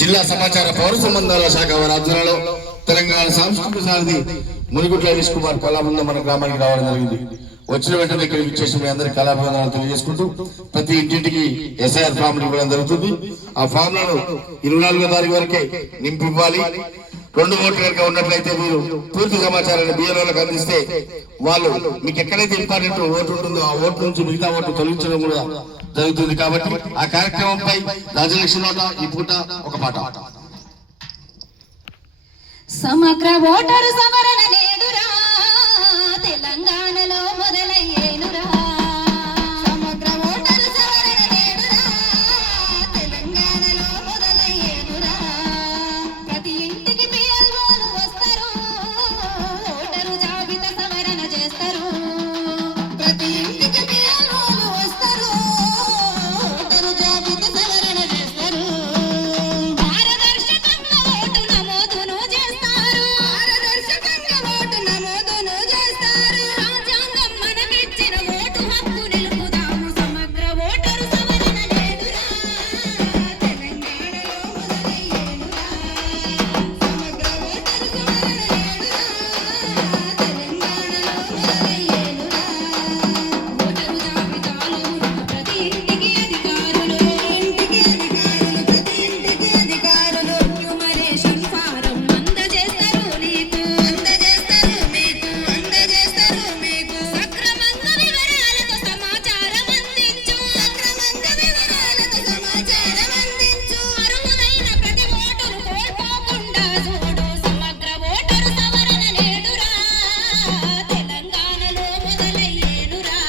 జిల్లా సమాచార పౌర సంబంధాల శాఖ వారి ఆధ్వర్యంలో తెలంగాణ సాంస్కృతిక సారథి మునిగుట్ల హరీష్ కుమార్ కళాబృందం మన గ్రామానికి రావడం జరిగింది. వచ్చిన వెంటనే ఇక్కడికి ఇచ్చేసి మీ అందరి కళాభివందనాలు తెలియజేసుకుంటూ ప్రతి ఇంటింటికి ఎస్ఐఆర్ ఫామ్ ఇవ్వడం జరుగుతుంది. ఆ ఫామ్లను 24వ తారీఖు వరకే నింపివ్వాలి. 2 ఓట్లు కనుక ఉన్నట్లయితే మీరు పూర్తి సమాచారాన్ని బిఎల్ఓలకు అందిస్తే వాళ్ళు మీకు ఎక్కడైతే ఇంపార్టెంట్ ఓటు ఉంటుందో ఆ ఓటు నుంచి మిగతా ఓటు తొలగించడం కూడా జరుగుతుంది. కాబట్టి ఆ కార్యక్రమంపై రాజలక్ష్మి నోట ఈ పూట ఒక పాట. సమగ్ర ఓటరు సవరణ నేడురా తెలంగాణలో మొదలయ్యేనురా. సమగ్ర ఓటరు సవరణ నేడురా తెలంగాణలో మొదలయ్యేనురా. ప్రతి ఇంటికి బిఎల్ఓలు వస్తారు, ఓటరు జాబితా సవరణ చేస్తారు. ప్రతి ఇంటికి బిఎల్ఓలు వస్తారు, ఓటరు జాబితా సవరణ చేస్తారు. పారదర్శకంగా ఓటు నమోదును చేస్తారు. పారదర్శకంగా ఓటు నమోదును చేస్తారు. రాజ్యాంగం మనకిచ్చిన ఓటు హక్కు నిలుపుదాము. సమగ్ర ఓటరు సవరణ నేడురా తెలంగాణలో మొదలయ్యేనురా. సమగ్ర ఓటరు సవరణ నేడురా తెలంగాణలో మొదలయ్యేనురా. ఓటరు జాబితాలో ఉన్న ప్రతి ఇంటికి అధికారులు, ప్రతి ఇంటికి అధికారులు న్యూమరేషన్ ఫారం అందజేస్తారు నీకు, అందజేస్తారు మీకు. సక్రమంగా వివరాలతో సమాచారం అందించు, అర్హులైన ప్రతి ఓటును కోల్పోకుండా చూడు. సమగ్ర ఓటరు సవరణ నేడురా తెలంగాణలో మొదలయ్యేనురా.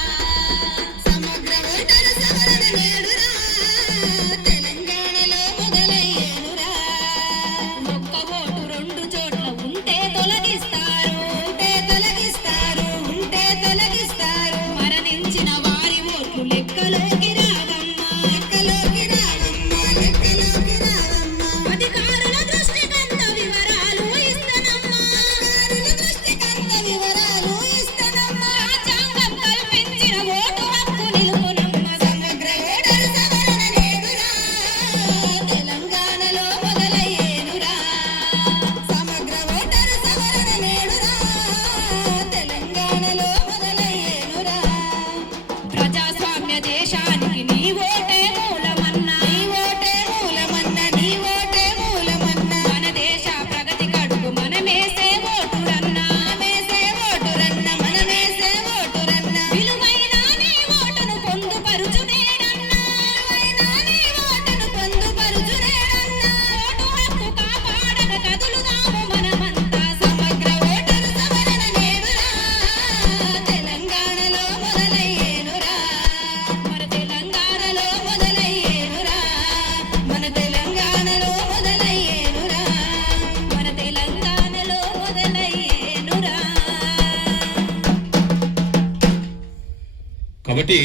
సమగ్ర ఓటరు సవరణ నేడురా తెలంగాణలో మొదలయ్యేనురా. ఒక్క ఓటు 2 చోట్ల ఉంటే తొలగిస్తారు, మరణించిన వారి ఓట్లు లెక్కలోకి రావమ్మా. అధికారుల దృష్టికంత వివరాలు ఇస్తానమ్మా. రాజ్యాంగం కల్పించిన ఓటు హక్కు నిలుపునమ్మ. సమగ్ర ఓటరు సవరణ నేడురా తెలంగాణలో మొదలయ్యేనురా. సమగ్ర ఓటరు సవరణ నేడురా తెలంగాణలో మొదలయ్యేనురా. ప్రజాస్వామ్య దేశానికి నీ ఓటే మూలమన్నా, మన దేశ ప్రగతి కడుపు మనమేసే ఓటురన్నా. విలువైన నీ ఓటును పొందుపరుచునేనన్నా. ఓటు హక్కు కాపాడక కదులుదాము మనమంతా. సమగ్ర ఓటరు సవరణ నేడురా తెలంగాణలో మొదలయ్యేనురా. మన తెలంగాణలో మొదలయ్యేనురా. మన తెలంగాణలో మొదలయ్యేనురా. మన తెలంగాణలో మొదలయ్యేనురా. కాబట్టి